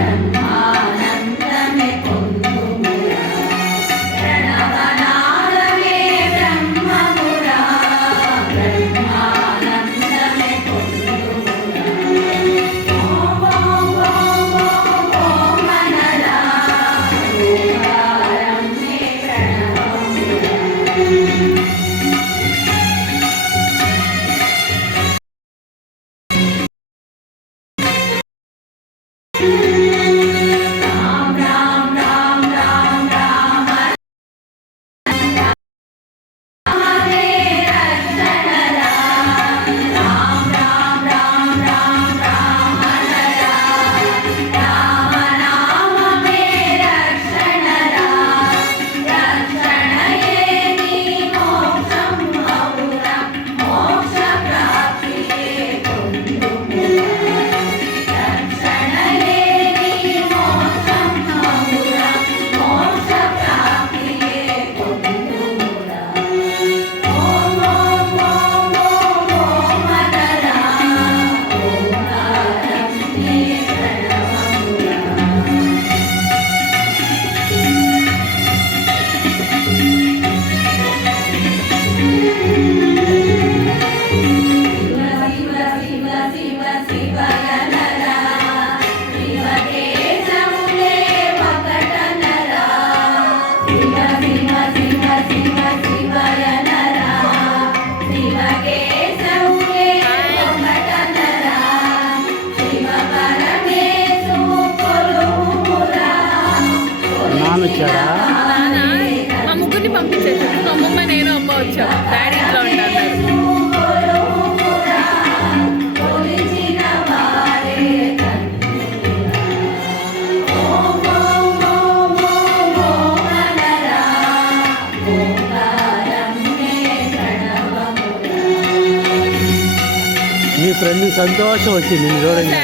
and వచ్చాడా మా ముగ్గురిని పంపించేసాడు అమ్మమ్మ నేను అమ్మ వచ్చాం డాడీ ఇంట్లో ఉంటాను సంతోషం వచ్చింది చూడండి